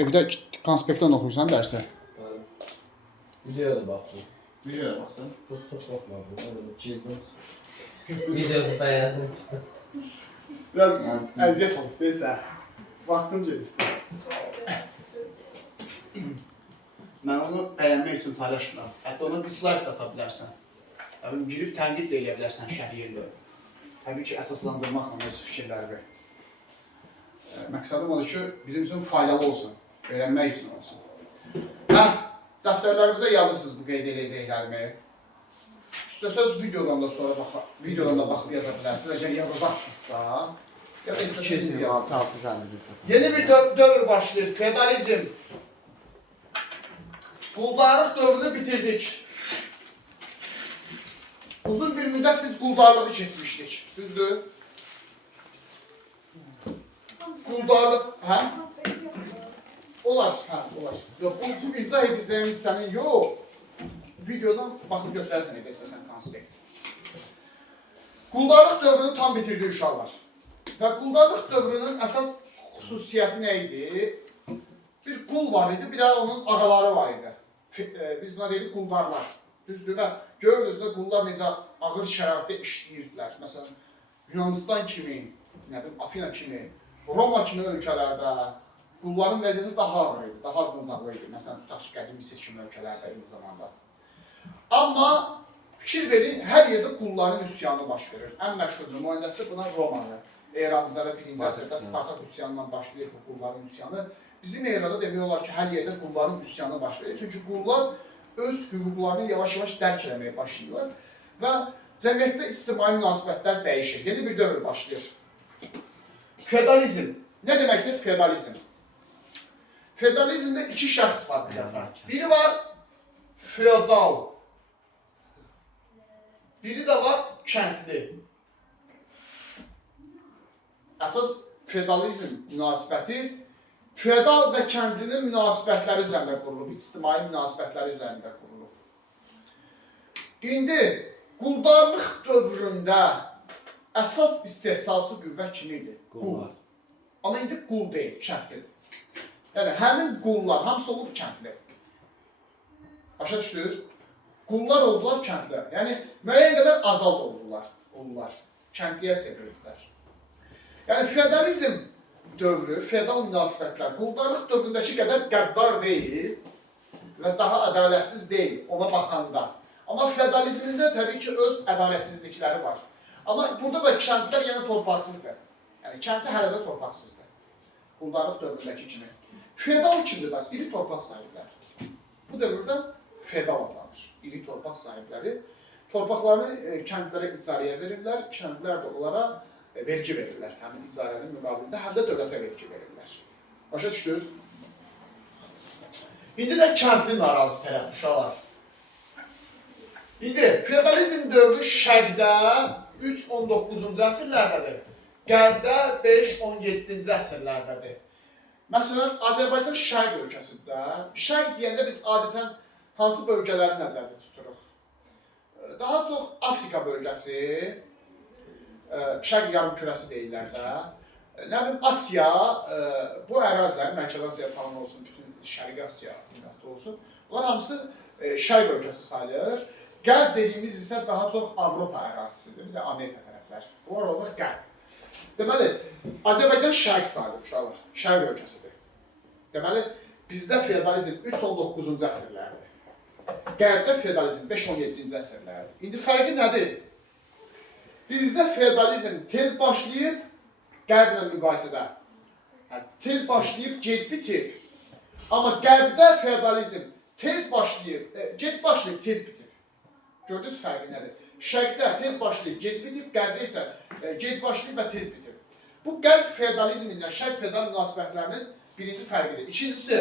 Evdə konspektdən oxuyursan dərsə? Videoya da baxdım. Videoya baxdın. Çox baxmadım. Cizdim. Videosu bəyəndim. Biraz əziyyət olub deyilsə, vaxtın gedibdir. Mən onu bəyənmək üçün paylaşmıram. Hətta ona dislike da ata bilərsən. Girib tənqid də edə bilərsən şəriyyə. Təbii ki, əsaslandırmaqla öz fikirləri. Məqsədim odur ki, bizim üçün faydalı olsun, öyrənmək üçün olsun. Dəftərlərimizə yazırsınız bu qeyd edəcəklərimi. Üstəsöz videodan da sonra baxıb yaza bilərsiniz. Əgər yazacaqsınızsa, ya da istəsiniz yazın. Yeni bir dövr başlayır, feodalizm. Quldarlıq dövrünü bitirdik. Uzun bir müddət biz quldarlığı keçmişdik, düzdür? Quldarlıq, hə? Olar, hə, olar. Bu izah edəcəyimiz sənin yox. Videodan baxıb götürərsən edə istəsən konspekt. Quldarlıq dövrünü tam bitirdik uşaqlar. Və quldarlıq dövrünün əsas xüsusiyyəti nə idi? Bir qul var idi, bir də onun ağaları var idi. Biz buna deyirik quldarlar. Düzdür və görürsünüz də qullar necə ağır şəraitdə işləyirdilər. Məsələn, Yunanistan kimi, Afina kimi, Roma kimi ölkələrdə qulların vəziyyəti daha ağır idi, daha zınzaqlı idi. Məsələn, tutaq ki, qədim Misir kimi ölkələrdə eyni zamanda. Amma fikir verin, hər yerdə qulların üsyanı baş verir. Ən məşhur nümayəndəsi buna Romalı. Eramızda da 1-ci əsrdə Spartak üsyanından başlayır bu qulların üsyanı. Bizim erada demək olar ki, hər yerdə qulların üsyanı baş verir. Çünki qullar öz hüquqlarını yavaş-yavaş dərk eləməyə başlayırlar və cəmiyyətdə ictimai münasibətlər dəyişir. Yeni bir dövr başlayır. Feodalizm. Nə deməkdir feodalizm? Feodalizmdə iki şəxs var bir dəfə. Biri var feodal. Biri də var kəndli. Əsas feodalizm münasibəti feodal və kəndlinin münasibətləri üzərində qurulub, ictimai münasibətləri üzərində qurulub. İndi quldarlıq dövründə əsas istehsalçı qüvvə kim idi? Qul. Amma indi qul deyil, kəndlidir. Yəni, həmin qullar, hamısı olub kəndli. Başa düşdünüz? Qullar oldular kəndlər. Yəni, müəyyən qədər azad oldular. Kəndliyə çevrildilər. Yəni, feodalizm dövrü, feodal münasibətlər, quldarlıq dövründəki qədər qəddar deyil və daha ədalətsiz deyil ona baxanda. Amma feodalizmində təbii ki, öz ədalətsizlikləri var. Amma burada da kəndlər yenə torpaqsızdır. Yəni, kəndli hələ də torpaqsızdır. Quldarlıq dövründəki kimi. Feodal kimdir bəs? İri torpaq sahibləri. Bu dövrdə feodal adlanır. İri torpaq sahibləri. Torpaqlarını kəndlərə icarəyə verirlər, kəndlər də onlara vergi verirlər. Həmin icarənin müqabilində həm də dövlətə vergi verirlər. Başa düşdünüz? İndi də kəndli narazı tərəf uşaqlar. İndi feodalizm dövrü şərqdə 3-19-cu əsrlərdədir. Qərbdə 5-17-ci əsrlərdədir. Məsələn, Azərbaycan şərq ölkəsində, şərq deyəndə biz adətən hansı bölgələri nəzərdə tuturuq? Daha çox Afrika bölgəsi, şərq yarımkürəsi deyirlər də. Nə bilim, Asiya, bu ərazilər, Mərkəzi Asiya falan olsun, bütün Şərqi Asiya olsun. Bunlar hamısı şərq ölkəsi sayılır. Qərb dediyimiz isə daha çox Avropa ərazisidir, bir də Amerika tərəflər. Bunlar olacaq qərb. Deməli, Azərbaycan şərq sayılır uşaqlar, şərq ölkəsidir. Deməli, bizdə feodalizm 3-19-cu əsrlərdir. Qərbdə feodalizm 5-17-ci əsrlərdir. İndi fərqi nədir? Bizdə feodalizm tez başlayıb, qərblə müqayisədə. Tez başlayıb, gec bitib. Amma qərbdə feodalizm tez başlayıb, gec başlayıb, tez bitib. Gördünüz fərqi nədir? Şərqdə tez başlayıb, gec bitib, qərbdə isə gec başlayıb və tez bitib. Bu qərb feodalizmindən şərq feodal münasibətlərinin birinci fərqidir. İkincisi,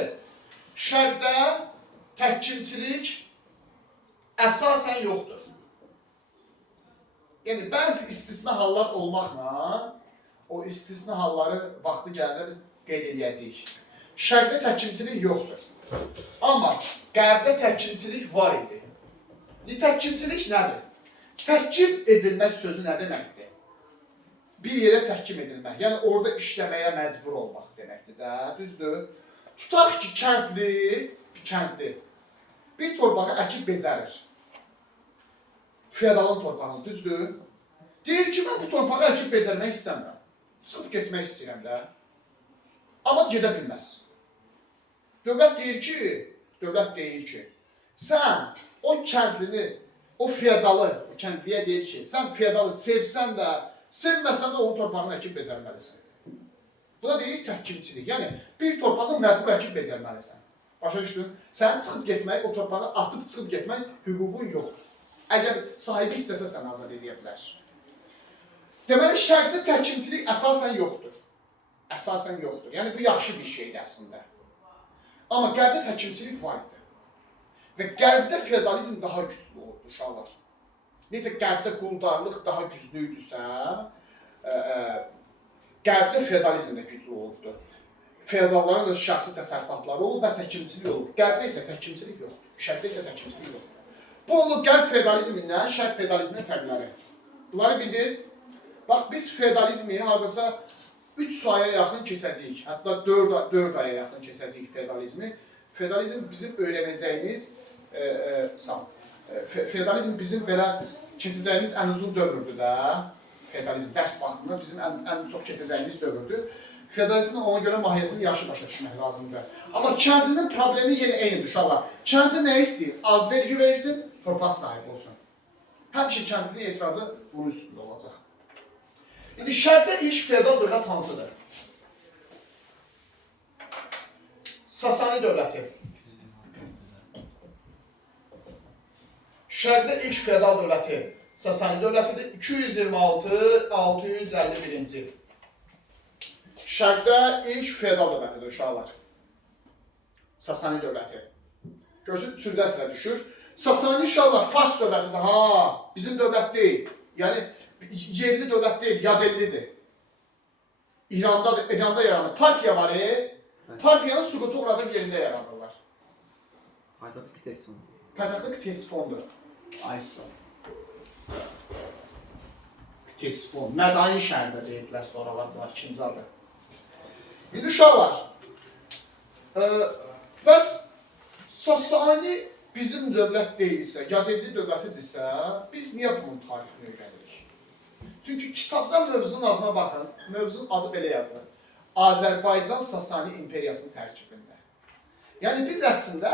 şərqdə təhkimçilik əsasən yoxdur. Yəni, bəzi istisna hallar olmaqla, o istisna halları vaxtı gələndə biz qeyd edəcəyik. Şərqdə təhkimçilik yoxdur. Amma qərbdə təhkimçilik var idi. Təhkimçilik nədir? Təhkim edilmək sözü nə deməkdir? bir yerə təhkim edilmək, yəni orada işləməyə məcbur olmaq deməkdir də, düzdür? Tutaq ki, kəndli bir torpağı əkib becərir. Feodalın torpağını, düzdür? Deyir ki, mən bu torpağı əkib becərmək istəmirəm. Çıxıb getmək istəyirəm də. Amma gedə bilməz. Dövlət deyir ki, sən o kəndlini, o feodalı, o kəndliyə deyir ki, sən feodalı sevsən də, sevməsən də onun torpağını əkib becərməlisən. Buna deyirik təhkimçilik. Yəni, bir torpağı məcbur əkib becərməlisən. Başa düşdün? Sən çıxıb getmək, o torpağı atıb çıxıb getmək hüququn yoxdur. Əgər sahibi istəsə sən azad edə bilər. Deməli, şərqdə təhkimçilik əsasən yoxdur. Əsasən yoxdur. Yəni, bu yaxşı bir şeydir əslində. Amma qərbdə təhkimçilik var idi. Və qərbdə feodalizm daha güclü oldu, uşaqlar. Necə qərbdə quldarlıq daha güclüydüsə, qərbdə feodalizm də güclü oldu. Feodalların öz şəxsi təsərrüfatları olub və təhkimçilik olub. Qərbdə isə təhkimçilik yoxdur. Şərqdə isə təhkimçilik yoxdur. Bu olub qərb feodalizmindən şərq feodalizminin fərqləri. Bunları bildiniz? Bax, biz feodalizmi hardasa 3 aya yaxın keçəcəyik. Hətta 4 aya yaxın keçəcəyik feodalizmi. Feodalizm bizim öyrənəcəyimiz, feodalizm bizim belə keçəcəyimiz ən uzun dövrdür də. Feodalizm dərs vaxtında bizim ən çox keçəcəyimiz dövrdür. Feodalizmin ona görə mahiyyətini yaxşı başa düşmək lazımdır. Amma kəndinin problemi yenə eynidir, uşaqlar. Kəndi nə istəyir? Az vergi verirsin, torpaq sahibi olsun. Həmişə kəndinin etirazı bunun üstündə olacaq. İndi şərqdə ilk feodal dövlət hansıdır? Sasani dövləti. Şərqdə ilk feodal dövləti Sasani dövlətidir. 226-651-ci il. Şərqdə ilk feodal dövlətidir, uşaqlar. Sasani dövləti. Görürsünüz, 3-cü əsrə düşür. Sasani uşaqlar Fars dövlətidir, bizim dövlət deyil. Yəni, yerli dövlət deyil, yadellidir. İranda yaranır. Parfiya var, Parfiyanın süqutu uğradığı yerində yaranırlar. Paytaxtı Ktesifondur. Paytaxtı Ktesifondur. Aysa. Ktesifon. Mədain şəhərdə deyirdilər sonralar bunlar, ikinci adı. İndi uşaqlar, bəs Sasani bizim dövlət deyilsə, yadelli dövlətidirsə, biz niyə bunun tarixini öyrənirik? Çünki kitabda mövzunun adına baxın, mövzunun adı belə yazılır. Azərbaycan Sasani imperiyasının tərkibində. Yəni biz əslində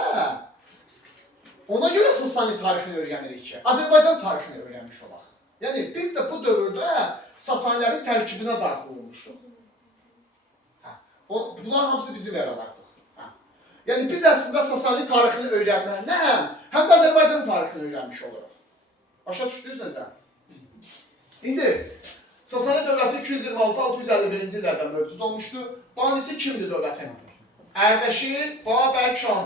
ona görə Sasani tarixini öyrənirik ki, Azərbaycan tarixini öyrənmiş olaq. Yəni biz də bu dövrdə Sasanilərin tərkibinə daxil olmuşuq. Bunlar hamısı bizim eralardıq. Yəni biz əslində Sasani tarixini öyrənməklə həm də Azərbaycan tarixini öyrənmiş oluruq. Başa düşdünüz nəsə? İndi Sasani dövləti 226-651-ci illərdə mövcud olmuşdur. Banisi kimdir dövlətin? Ərdəşir, Babəkan.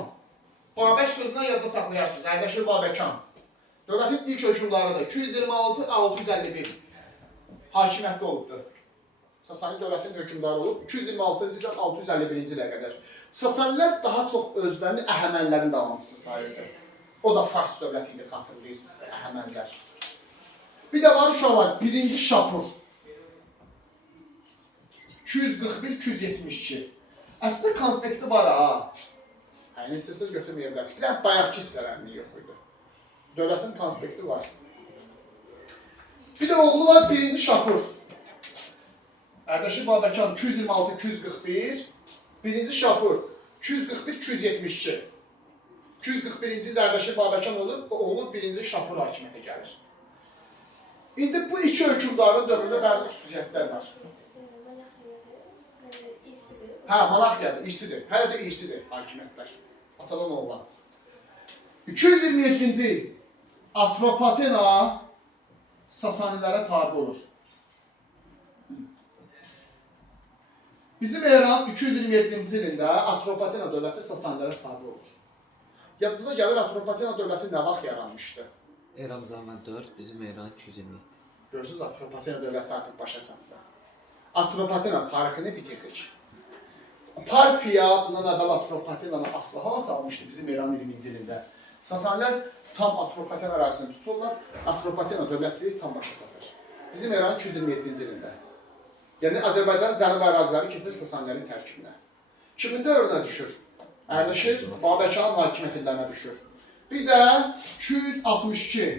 Babək sözündən yadda saxlayarsınız. Ərdəşir, Babəkan. Dövlətin ilk hökümdarıdır. 226-651 hakimiyyətdə olubdur. Sasani dövlətinin hökümdarı olub 226-cı ildən 651-ci ilə qədər. Sasanilər daha çox özlərini Əhəmənilərin davamçısı sayırdı. O da Fars dövləti idi, xatırlayırsınız, Əhəmənilər. Bir də var uşaqlar, 1-ci Şapur. 241-272. Əslində konspekti var ha. Yəni, istəsiniz götürməyə bilərsiniz. Bir də bayaqki hissələrini yox idi. Dövlətin konspekti var. Bir də oğlu var 1-ci Şapur. Ərdəşir Babəkan 226-241. 1-ci Şapur 241-272. 241-ci ildə Ərdəşir Babəkan olub, oğlu 1-ci Şapur hakimiyyətə gəlir. İndi bu iki hökümdarın dövründə bəzi xüsusiyyətlər var. Malaxiyadır, irsidir. Hələ də irsidir hakimiyyətlər. Atadan oğlan. 227-ci il Atropatena Sasanilərə tabi olur. Bizim eran 227-ci ilində Atropatena dövləti Sasanilərə tabi olur. Yadınıza gəlir Atropatena dövləti nə vaxt yaranmışdı? Eramız əvvəl 4, bizim eran 227. Görürsünüz, Atropatena dövləti artıq başa çatdı. Atropatena tarixini bitirdik. Parfiya bundan əvvəl Atropatenanı aslaha salmışdı bizim eran 20-ci ilində. Sasanilər tam Atropatena ərazisini tuturlar, Atropatena dövlətçiliyi tam başa çatır. Bizim eran 227-ci ilində. Yəni Azərbaycanın cənubi əraziləri keçir Sasanilərin tərkibinə. Kimin dövrünə düşür? Ərdəşir Babəkyanın hakimiyyətindənə düşür. Bir də 262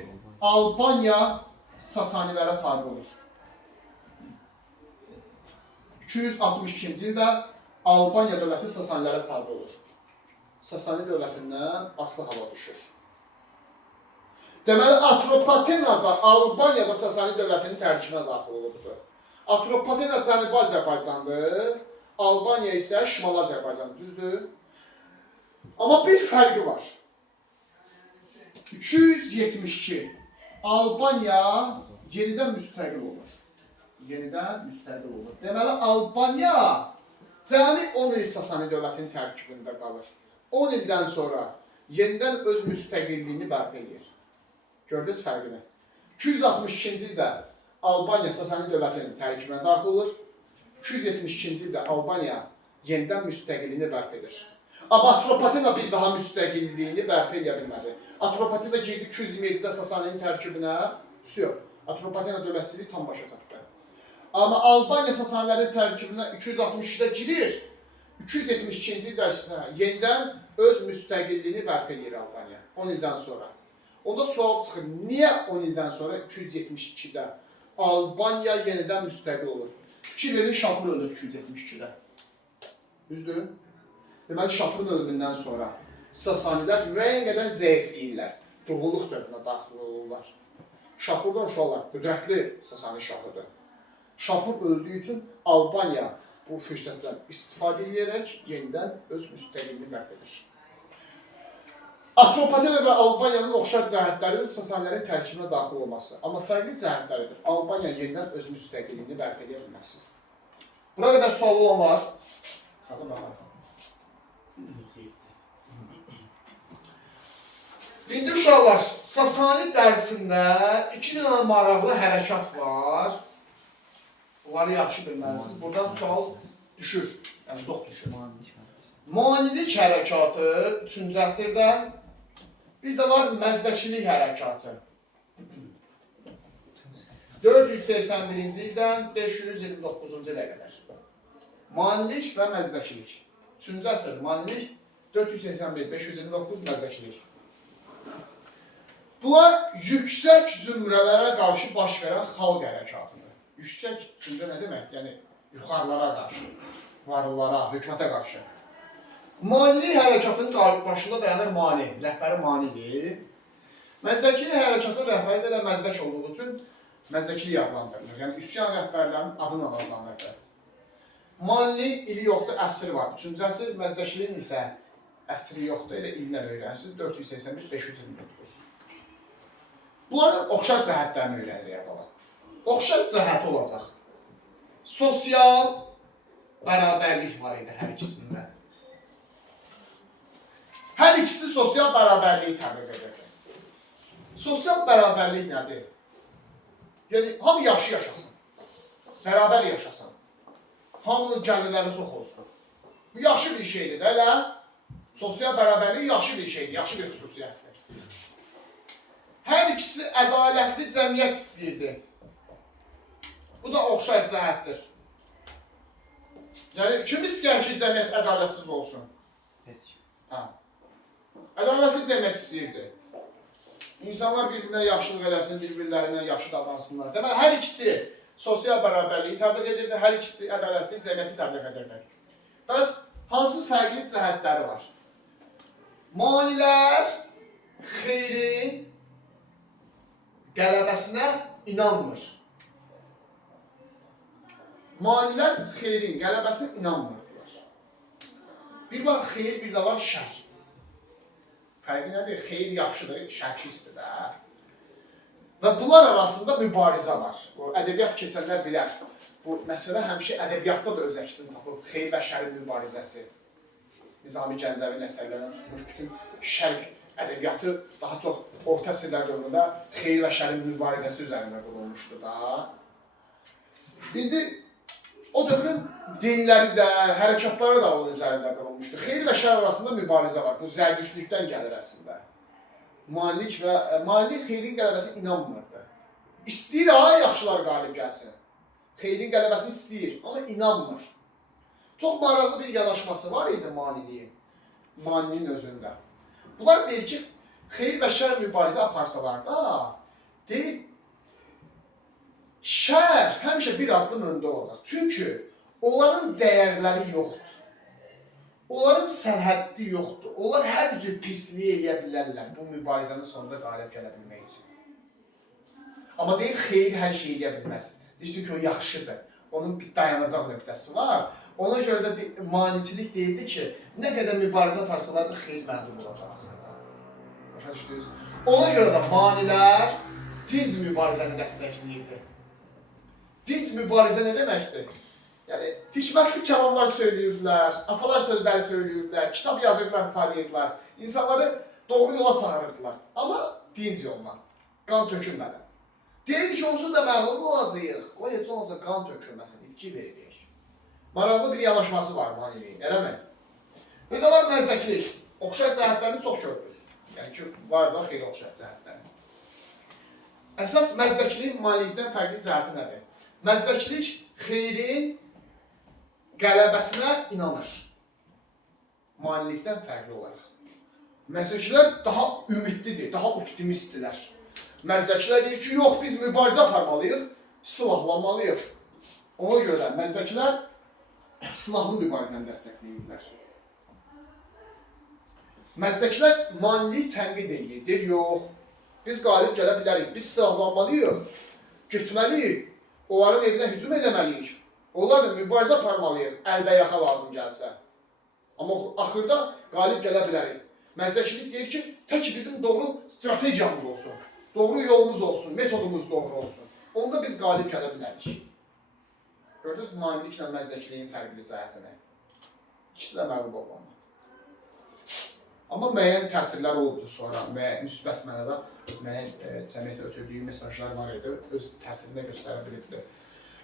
Albaniya Sasanilərə tabi olur. 262-ci ildə Albaniya dövləti Sasanilərə tabi olur. Sasani dövlətindən asılı hala düşür. Deməli, Atropatena da Albaniyada Sasani dövlətinin tərkibinə daxil olubdur. Atropatena Cənubi Azərbaycandır, Albaniya isə Şimali Azərbaycan, düzdür? Amma bir fərqi var. 272 Albaniya yenidən müstəqil olur. Yenidən müstəqil olur. Deməli, Albaniya cəmi 10 il Sasani dövlətinin tərkibində qalır. 10 ildən sonra yenidən öz müstəqilliyini bərpa edir. Gördünüz fərqini. 262-ci ildə Albaniya Sasani dövlətinin tərkibinə daxil olur. 272-ci ildə Albaniya yenidən müstəqilliyini bərpa edir. Amma Atropatena bir daha müstəqilliyini bərpa edə bilmədi. Atropatena girdi 227-də Sasaninin tərkibinə, yox. Atropatena dövlətçiliyi tam başa çatdı. Amma Albaniya Sasanilərin tərkibinə 262-də girir. 272-ci ildə yenidən öz müstəqilliyini bərpa edir Albaniya. 10 ildən sonra. Onda sual çıxır, niyə 10 ildən sonra 272-də Albaniya yenidən müstəqil olur? Fikir verin, Şapur ölür 272-də. Düzdür? Deməli, Şapurun ölümündən sonra Sasanilər müəyyən qədər zəifləyirlər. Durğunluq dövrünə daxil olurlar. Şapurdan uşaqlar qüdrətli Sasani şahıdır. Şapur öldüyü üçün Albaniya bu fürsətdən istifadə edərək yenidən öz müstəqilliyini bərpa edir. Atropatena və Albaniyanın oxşar cəhətləridir Sasanilərin tərkibinə daxil olması. Amma fərqli cəhətləridir. Albaniya yenidən öz müstəqilliyini bərpa edə bilməsi. Buna qədər sual olan var. Sağda baxarım. İndi uşaqlar, Sasani dərsində 2 dənə maraqlı hərəkat var. Bunları yaxşı bilməlisiniz. Buradan sual düşür. Yəni çox düşür. Manilik hərəkatı 3-cü əsrdə. Bir də var məzdəkilik hərəkatı. 481-ci ildən 529-cu ilə qədər. Manilik və məzdəkilik. 3-cü əsr manilik, 481, 529 məzdəkilik. Bunlar yüksək zümrələrə qarşı baş verən xalq hərəkatıdır. Yüksək zümrə nə demək? Yəni, yuxarılara qarşı, varlılara, hökumətə qarşı. Manilik hərəkatın başında dayanır mani, rəhbəri manidir. Məzdəkilik hərəkatın rəhbəri də məzdək olduğu üçün məzdəkilik adlandırılır. Yəni, üsyan rəhbərlərinin adını adlandırılır. Manilik ili yoxdur, əsri var. 3-cü əsr, məzdəkiliyin isə əsri yoxdur, elə illər öyrənirsiniz. 481, 529. Bunların oxşar cəhətlərini öyrənirik əvvəla. Oxşar cəhəti olacaq. Sosial bərabərlik var idi hər ikisində. Hər ikisi sosial bərabərliyi təbliğ edir. Sosial bərabərlik nədir? Yəni, hamı yaxşı yaşasın, bərabər yaşasın, hamının gəlirləri çox olsun. Bu yaxşı bir şeydir də, elə? Sosial bərabərlik yaxşı bir şeydir, yaxşı bir xüsusiyyətdir. Hər ikisi ədalətli cəmiyyət istəyirdi. Bu da oxşar cəhətdir. Yəni, kim istəyər ki, cəmiyyət ədalətsiz olsun? Ədalətli cəmiyyət istəyirdi. İnsanlar bir-birinə yaxşılıq eləsin, bir-birlərindən yaxşı davransınlar. Deməli, hər ikisi sosial bərabərliyi təbliğ edirdi, hər ikisi ədalətli cəmiyyəti təbliğ edirdi. Bəs hansı fərqli cəhətləri var? Manilər xeyrin qələbəsinə inanmır. Manilər xeyrin qələbəsinə inanmırdılar. Bir var xeyir, bir də var şər. Fərqi nədir? Xeyir yaxşıdır, şər pisdir də. Və bunlar arasında mübarizə var. Ədəbiyyat keçənlər bilər. Bu məsələ həmişə ədəbiyyatda da öz əksini tapıb. Xeyir və şərin mübarizəsi. Nizami Gəncəvin əsərlərindən tutmuş bütün şərq ədəbiyyatı daha çox orta əsrlər dövründə xeyir və şərin mübarizəsi üzərində qurulmuşdu da. İndi o dövrün dinləri də, hərəkatları da onun üzərində qurulmuşdu. Xeyir və şər arasında mübarizə var. Bu zərdüştlükdən gəlir əslində. Malik xeyrin qələbəsinə inanmırdı. İstəyir, yaxşılar qalib gəlsin. xeyrin qələbəsini istəyir, amma inanmır. Çox maraqlı bir yanaşması var idi maninin özündə. Bunlar deyir ki, xeyir və şər mübarizə aparsalar da, deyir, şər həmişə bir addım öndə olacaq. Çünki onların dəyərləri yoxdur. Onların sərhəddi yoxdur. Onlar hər cür pisliyi eləyə bilərlər bu mübarizənin sonunda qalib gələ bilmək üçün. Amma deyir, xeyir hər şey eləyə bilməz. Deyir ki, o yaxşıdır. Onun bir dayanacaq nöqtəsi var. Ona görə də manicilik deyirdi ki, nə qədər mübarizə aparsalar da xeyir məhdum olacaq axırda. Başa düşdünüz? Ona görə də manilər dinc mübarizəni dəstəkləyirdi. Dinc mübarizə nə deməkdir? Yəni, hikmətli kəlamlar söyləyirdilər, atalar sözləri söyləyirdilər, kitab yazırdılar, parlayırdılar, insanları doğru yola çağırırdılar. Amma dinc yolla, qan tökülmədən. Deyirdi ki, onsuz da məğlub olacaq, qoy heç olmasa qan tökülməsin, itki verilir. Maraqlı bir yanaşması var maniliyin, eləmi? Bir də var məzəklik, oxşar cəhətlərini çox görürüz. Yəni ki, var da xeyli oxşar cəhətləri. Əsas məzdəkliyin manilikdən fərqli cəhəti nədir? Məzdəklik xeyrin qələbəsinə inanır. Manilikdən fərqli olaraq. Məzdəkilər daha ümidlidir, daha optimistdirlər. Məzdəkilər deyir ki, yox, biz mübarizə aparmalıyıq, silahlanmalıyıq. Ona görə də məzdəkilər silahlı mübarizəni dəstəkləyirlər. Məzdəkilər maniliyi tənqid edir, deyir, yox, biz qalib gələ bilərik, biz silahlanmalıyıq, getməliyik, onların evinə hücum eləməliyik, onlarla mübarizə aparmalıyıq, əlbəyaxa lazım gəlsə. Amma axırda qalib gələ bilərik. Məzdəkilik deyir ki, tək bizim doğru strategiyamız olsun, doğru yolumuz olsun, metodumuz doğru olsun. Onda biz qalib gələ bilərik. Gördünüz, maniliklə məzdəkiliyin fərqli cəhətini. İkisi də məğlub olmalı. Amma müəyyən təsirlər olubdur sonra, müsbət mənada müəyyən cəmiyyətə ötürdüyü mesajlar var idi, öz təsirini göstərə bilibdir.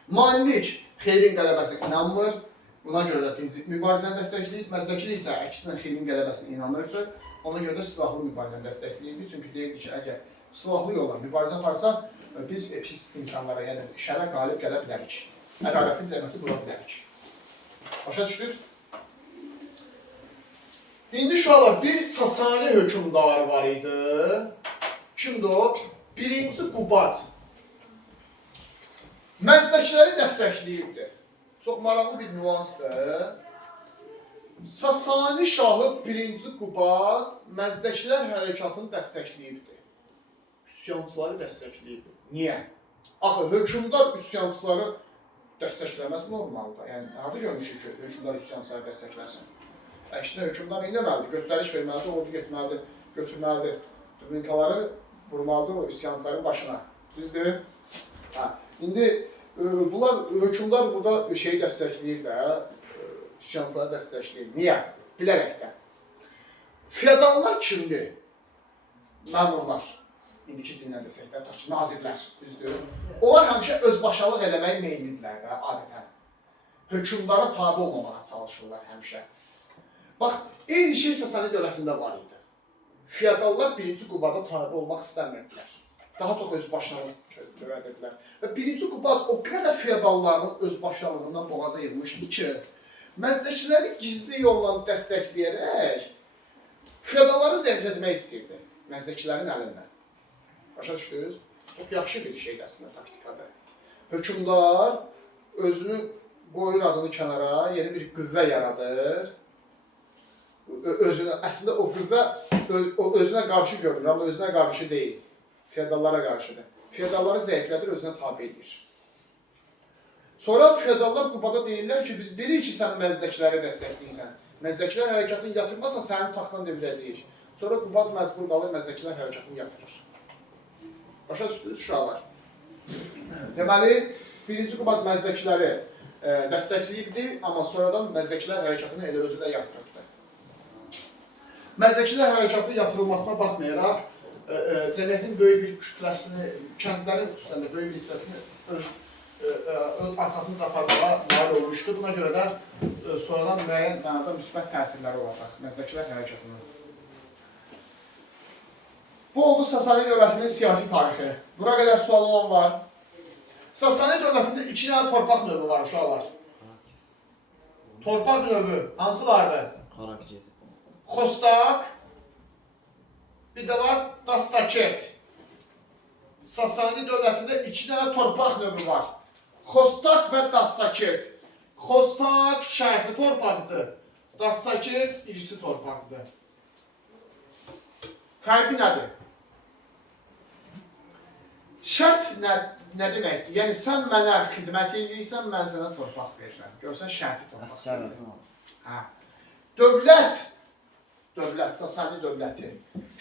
Manilik xeyrin qələbəsinə inanmır, buna görə də dinc mübarizəni dəstəkləyir, məzdəkilik isə əksinə xeyrin qələbəsinə inanırdı, ona görə də silahlı mübarizəni dəstəkləyirdi, çünki deyirdi ki, əgər silahlı yolla mübarizə aparsaq, biz pis insanlara, yəni şərə qalib gələ bilərik, ədalətli cəmiyyəti qura bilərik. Başa düşdünüz? İndi uşaqlar, bir Sasani hökümdarı var idi. Kimdir o? 1-ci Qubad. Məzdəkiləri dəstəkləyirdi. Çox maraqlı bir nüansdır. Sasani şahı 1-ci Qubad məzdəkilər hərəkatını dəstəkləyirdi. Üsyançıları dəstəkləyirdi. Niyə? Axı, hökümdar üsyançıları dəstəkləməsi normaldır. Yəni, harada görmüşük ki, hökümdar üsyançıları dəstəkləsin? Əksinə, hökümdar neynəməlidir? Göstəriş verməlidir, ordu getməlidir, götürməlidir, dubinkaları vurmalıdır o üsyançıların başına. Düzdür? İndi bunlar, hökümdar burada şeyi dəstəkləyir də, üsyançıları dəstəkləyir. Niyə? Bilərəkdən. Feodallar kimdir? Məmurlar. İndiki dinlə desək də, nazirlər, düzdür? Onlar həmişə özbaşalıq eləməyi meyillidirlər də, adətən. Hökümdara tabi olmamağa çalışırlar həmişə. Bax, eyni şey Sasani dövlətində var idi. Feodallar 1-ci Qubada tabi olmaq istəmirdilər. Daha çox özbaşınalıq törədirdilər. Və 1-ci Qubad o qədər feodalların özbaşınalığından boğaza yığmışdı ki, məzdəkiləri gizli yolla dəstəkləyərək feodalları zəif etmək istəyirdi məzdəkilərin əlindən. Başa düşdünüz? Çox yaxşı bir şeydir əslində, taktikadır. Hökümdar özünü qoyur adını kənara, yeni bir qüvvə yaradır. Əslində o qüvvə özünə qarşı görünür, amma özünə qarşı deyil. Feodallara qarşıdır. Feodalları zəiflədir, özünə tabi edir. Sonra feodallar Qubada deyirlər ki, biz bilirik ki, sən məzdəkiləri dəstəkləyirsən. Məzdəkilər hərəkatını yatırmazsan, sənin taxtdan devirəcəyik. Sonra Qubad məcbur qalır, məzdəkilər hərəkatını yatırır. Başa düşdünüz, uşaqlar. Deməli, 1-ci Qubad məzdəkiləri dəstəkləyibdi, amma sonradan məzdəkilər hərəkatını elə özü də yatırırdı. Məzdəkilər hərəkatı yatırılmasına baxmayaraq, cəmiyyətin böyük bir kütləsini, kəndlərin üstündə böyük bir hissəsini öz arxasını aparmağa nail olmuşdu. Buna görə də sonradan müəyyən mənada müsbət təsirləri olacaq məzdəkilər hərəkatının. Bu oldu Sasani dövlətinin siyasi tarixi. Bura qədər sual olan var. Sasani dövlətində 2 dənə torpaq növü var uşaqlar. Torpaq növü hansılardır? Qarak Gezid. Xostak, bir də var Dastakert. Sasani dövlətində 2 dənə torpaq növü var. Xostak və Dastakert. Xostak şərqi torpaqdır. Dastakert irisi torpaqdır. Fərqi nədir? Şərt nə deməkdir? Yəni sən mənə xidmət edirsən, mən sənə torpaq verirəm. Görsən şərti torpaq. Hə. Dövlət, Sasani dövləti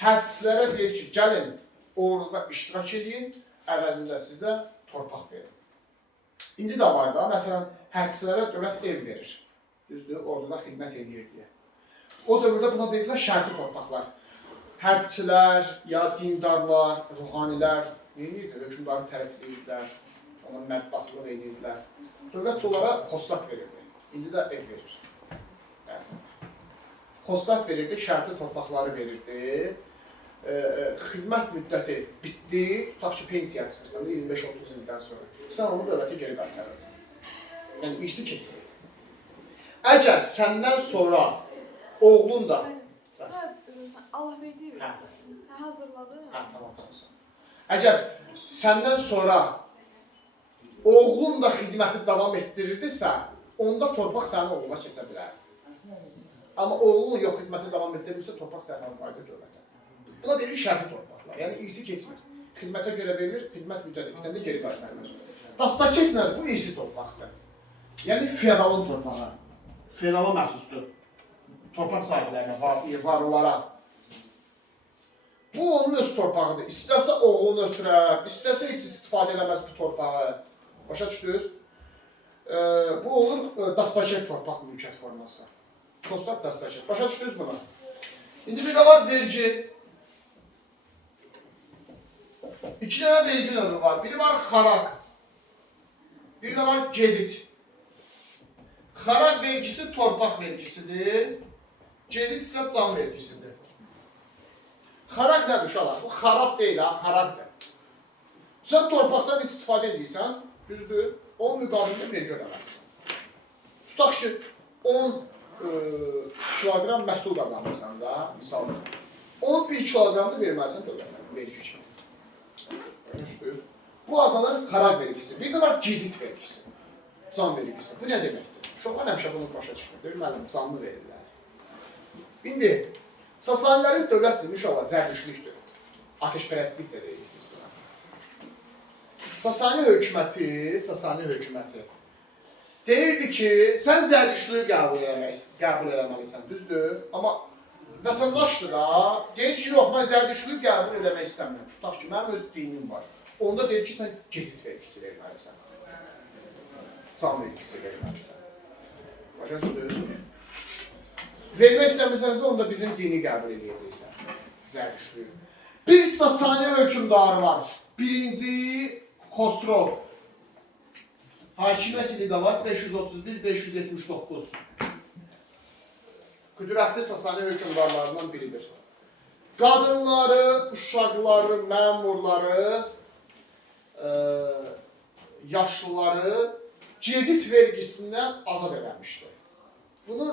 hərbçilərə deyir ki, gəlin orduda iştirak edin, əvəzində sizə torpaq verin. İndi də var da, məsələn, hərbçilərə dövlət ev verir. Düzdür, orduda xidmət edir deyə. O dövrdə buna deyirlər şərti torpaqlar. Hərbçilər, ya dindarlar, ruhanilər neyirdi? Hökümdarı tərəfləyirdilər, ona məddaxlıq edirdilər. Dövlət onlara xostak verirdi. İndi də ev verir. Xostak verirdi, şərti torpaqları verirdi. Xidmət müddəti bitdi, tutaq ki, pensiya çıxırsan da 25-30 ildən sonra. Sən onu dövlətə geri qaytarırdın. Yəni, irsi keçirirdi. Əgər səndən sonra oğlun da... Allah verdiyi versin. Sən hazırladın. Hə, tamam, tamam. Əgər səndən sonra oğlun da xidməti davam etdirirdisə, onda torpaq sənin oğluna keçə bilər. Amma oğlun yox xidməti davam etdirirsə, torpaq dərhal qayıdır dövlətə. Buna deyilir şərti torpaqlar. Yəni, irsi keçmir. Xidmətə görə verilir, xidmət müddəti bitəndə geri qaytarılır. Dastakert nədir? Bu irsi torpaqdır. Yəni, feodalın torpağı. Feodala məxsusdur. Torpaq sahiblərinə, varlılara. Bu onun öz torpağıdır. İstəsə oğlunu ötürər, istəsə heç istifadə eləməz bu torpağı. Başa düşdünüz? Bu olur dastakert torpaq mülkiyyət forması. Xostak dastakert. Başa düşdünüz buna? İndi bir də var vergi. 2 dənə vergi növü var. Biri var xarak. Bir də var gezid. Xarak vergisi torpaq vergisidir. Gezid isə can vergisidir. Xarak nədir uşaqlar? Bu xarab deyil ha, xarabdır. Sən torpaqdan istifadə edirsən, düzdür, onun müqabilində vergi ödəməlisən. Tutaq ki, 10 kiloqram məhsul qazanırsan da, misal üçün. 11 kiloqramını verməlisən dövlətə, vergi kimi. Bu adlanır xarab vergisi. Bir də var gezid vergisi, can vergisi. Bu nə deməkdir? Uşaqlar həmişə bunu başa düşmür. Müəllim, canlı verirlər. İndi, Sasanilərin dövlət dilini uşaqlar zərdüştlükdür. Ateşpərəstlik də deyirik biz buna. Sasani hökuməti deyirdi ki, sən zərdüştlüyü qəbul eləməlisən, düzdür? Amma vətəndaşdır da, deyir ki, yox, mən zərdüştlüyü qəbul eləmək istəmirəm. Tutaq ki, mənim öz dinim var. Onda deyir ki, sən gezid vergisi verməlisən. Can vergisi verməlisən. Başa düşdünüz? Vermək istəmirsənsə, onda bizim dini qəbul edəcəksən. Zərdüştlüyü. Bir Sasani hökümdarı var. Birinci Xosrov. Hakimiyyət ili də var 531-579. Qüdrətli Sasani hökümdarlarından biridir. Qadınları, uşaqları, məmurları, yaşlıları gezid vergisindən azad eləmişdir. Bunu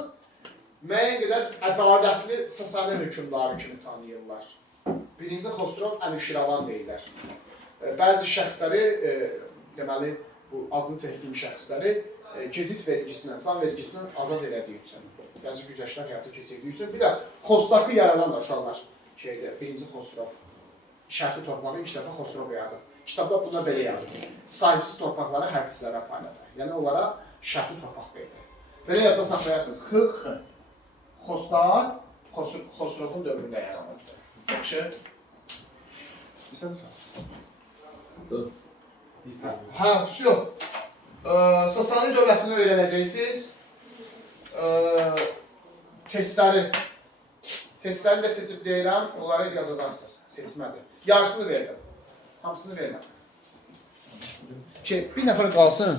müəyyən qədər ədalətli Sasani hökümdarı kimi tanıyırlar. Birinci Xosrov Ənüşiravan deyirlər. Bəzi şəxsləri, deməli, bu adını çəkdiyim şəxsləri gezid vergisindən, can vergisindən azad elədiyi üçün, bəzi güzəştlər həyata keçirdiyi üçün, bir də Xostakı yaradan da uşaqlar birinci Xosrov, şərti torpağı ilk dəfə Xosrov yaradır. Kitabda buna belə yazılır. Sahibsiz torpaqları hərbçilərə payladır. Yəni, onlara şərti torpaq verir. Belə yadda saxlayasınız. X. Xostak, Xosrovun dövründə yaranır. Yaxşı. Bilsən misən? Dur. Hə, yox. Sasani dövlətini öyrənəcəksiniz. Testləri də seçib deyirəm, onları yazacaqsınız. Seçmədir. Yarısını verdim. Hamısını verməm. Bir nəfər qalsın.